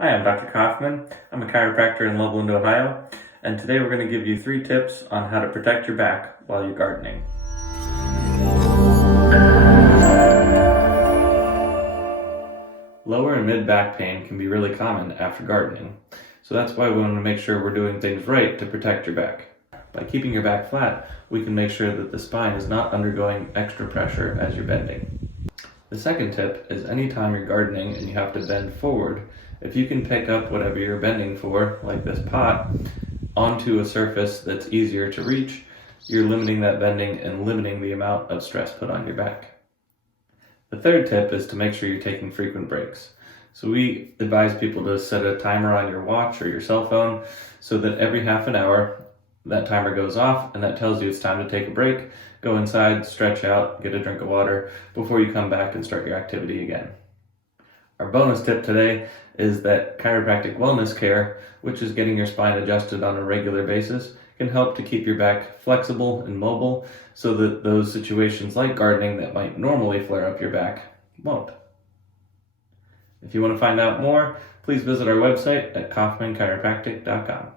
Hi, I'm Dr. Kauffman. I'm a chiropractor in Loveland, Ohio, and today we're going to give you 3 tips on how to protect your back while you're gardening. Lower and mid back pain can be really common after gardening, so that's why we want to make sure we're doing things right to protect your back. By keeping your back flat, we can make sure that the spine is not undergoing extra pressure as you're bending. The second tip is anytime you're gardening and you have to bend forward, if you can pick up whatever you're bending for, like this pot, onto a surface that's easier to reach, you're limiting that bending and limiting the amount of stress put on your back. The third tip is to make sure you're taking frequent breaks. So we advise people to set a timer on your watch or your cell phone so that every half an hour that timer goes off and that tells you it's time to take a break, go inside, stretch out, get a drink of water before you come back and start your activity again. Our bonus tip today is that chiropractic wellness care, which is getting your spine adjusted on a regular basis, can help to keep your back flexible and mobile so that those situations like gardening that might normally flare up your back won't. If you want to find out more, please visit our website at kauffmanchiropractic.com.